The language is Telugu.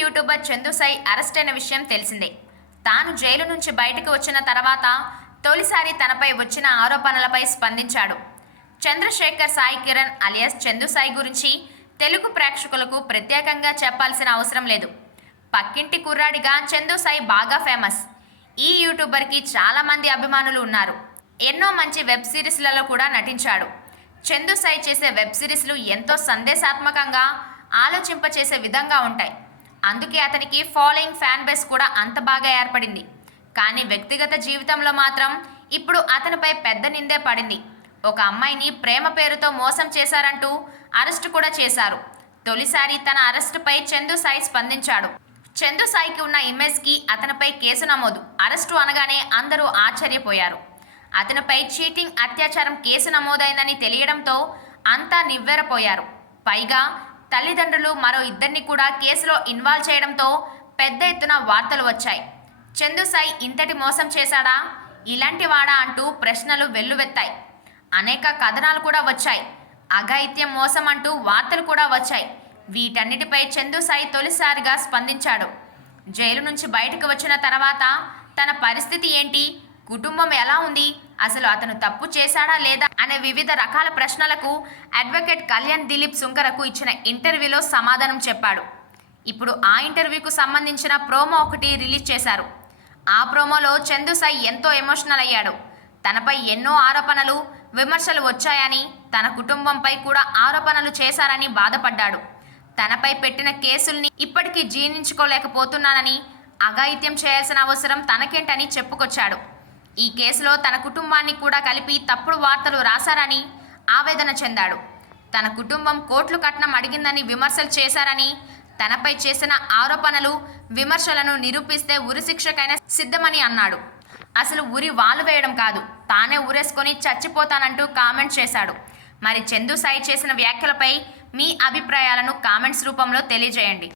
యూట్యూబర్ చందుసాయి అరెస్ట్ అయిన విషయం తెలిసిందే. తాను జైలు నుంచి బయటకు వచ్చిన తర్వాత తొలిసారి తనపై వచ్చిన ఆరోపణలపై స్పందించాడు. చంద్రశేఖర్ సాయి కిరణ్ అలియాస్ చందు సాయి గురించి తెలుగు ప్రేక్షకులకు ప్రత్యేకంగా చెప్పాల్సిన అవసరం లేదు. పక్కింటి కుర్రాడిగా చందుసాయి బాగా ఫేమస్. ఈ యూట్యూబర్కి చాలామంది అభిమానులు ఉన్నారు. ఎన్నో మంచి వెబ్ సిరీస్లలో కూడా నటించాడు. చందు సాయి చేసే వెబ్ సిరీస్లు ఎంతో సందేశాత్మకంగా ఆలోచింపచేసే విధంగా ఉంటాయి. అందుకే అతనికి ఫాలోయింగ్ ఫ్యాన్ బేస్ కూడా అంత బాగా ఏర్పడింది. కానీ వ్యక్తిగత జీవితంలో మాత్రం ఇప్పుడు అతనిపై పెద్ద నిందే పడింది. ఒక అమ్మాయిని ప్రేమ పేరుతో మోసం చేశారంటూ అరెస్టు కూడా చేశారు. తొలిసారి తన అరెస్టుపై చందు సాయి స్పందించాడు. చందు సాయికి ఉన్న ఇమేజ్కి అతనిపై కేసు నమోదు. అరెస్టు అనగానే అందరూ ఆశ్చర్యపోయారు. అతనిపై చీటింగ్ అత్యాచారం కేసు నమోదైందని తెలియడంతో అంతా నివ్వెరపోయారు. పైగా తల్లిదండ్రులు మరో ఇద్దరిని కూడా కేసులో ఇన్వాల్వ్ చేయడంతో పెద్ద ఎత్తున వార్తలు వచ్చాయి. చందు సాయి ఇంతటి మోసం చేశాడా? ఇలాంటి వాడా అంటూ ప్రశ్నలు వెల్లువెత్తాయి. అనేక కథనాలు కూడా వచ్చాయి. అఘాయిత్యం మోసం అంటూ వార్తలు కూడా వచ్చాయి. వీటన్నిటిపై చందు సాయి తొలిసారిగా స్పందించాడు. జైలు నుంచి బయటకు వచ్చిన తర్వాత తన పరిస్థితి ఏంటి? కుటుంబం ఎలా ఉంది? అసలు అతను తప్పు చేశాడా లేదా అనే వివిధ రకాల ప్రశ్నలకు అడ్వకేట్ కళ్యాణ్ దిలీప్ సుంకరకు ఇచ్చిన ఇంటర్వ్యూలో సమాధానం చెప్పాడు. ఇప్పుడు ఆ ఇంటర్వ్యూకు సంబంధించిన ప్రోమో ఒకటి రిలీజ్ చేశారు. ఆ ప్రోమోలో చందు సాయి ఎంతో ఎమోషనల్ అయ్యాడు. తనపై ఎన్నో ఆరోపణలు విమర్శలు వచ్చాయని తన కుటుంబంపై కూడా ఆరోపణలు చేశారని బాధపడ్డాడు. తనపై పెట్టిన కేసుల్ని ఇప్పటికీ జీర్ణించుకోలేకపోతున్నానని అఘాయిత్యం చేయాల్సిన అవసరం తనకేంటని చెప్పుకొచ్చాడు. ఈ కేసులో తన కుటుంబాన్ని కూడా కలిపి తప్పుడు వార్తలు రాశారని ఆవేదన చెందాడు. తన కుటుంబం కోట్లు కట్నం అడిగిందని విమర్శలు చేశారని తనపై చేసిన ఆరోపణలు విమర్శలను నిరూపిస్తే ఉరిశిక్షకైనా సిద్ధమని అన్నాడు. అసలు ఉరి వాలు వేయడం కాదు తానే ఉరేసుకొని చచ్చిపోతానంటూ కామెంట్ చేశాడు. మరి చందు సాయి చేసిన వ్యాఖ్యలపై మీ అభిప్రాయాలను కామెంట్స్ రూపంలో తెలియజేయండి.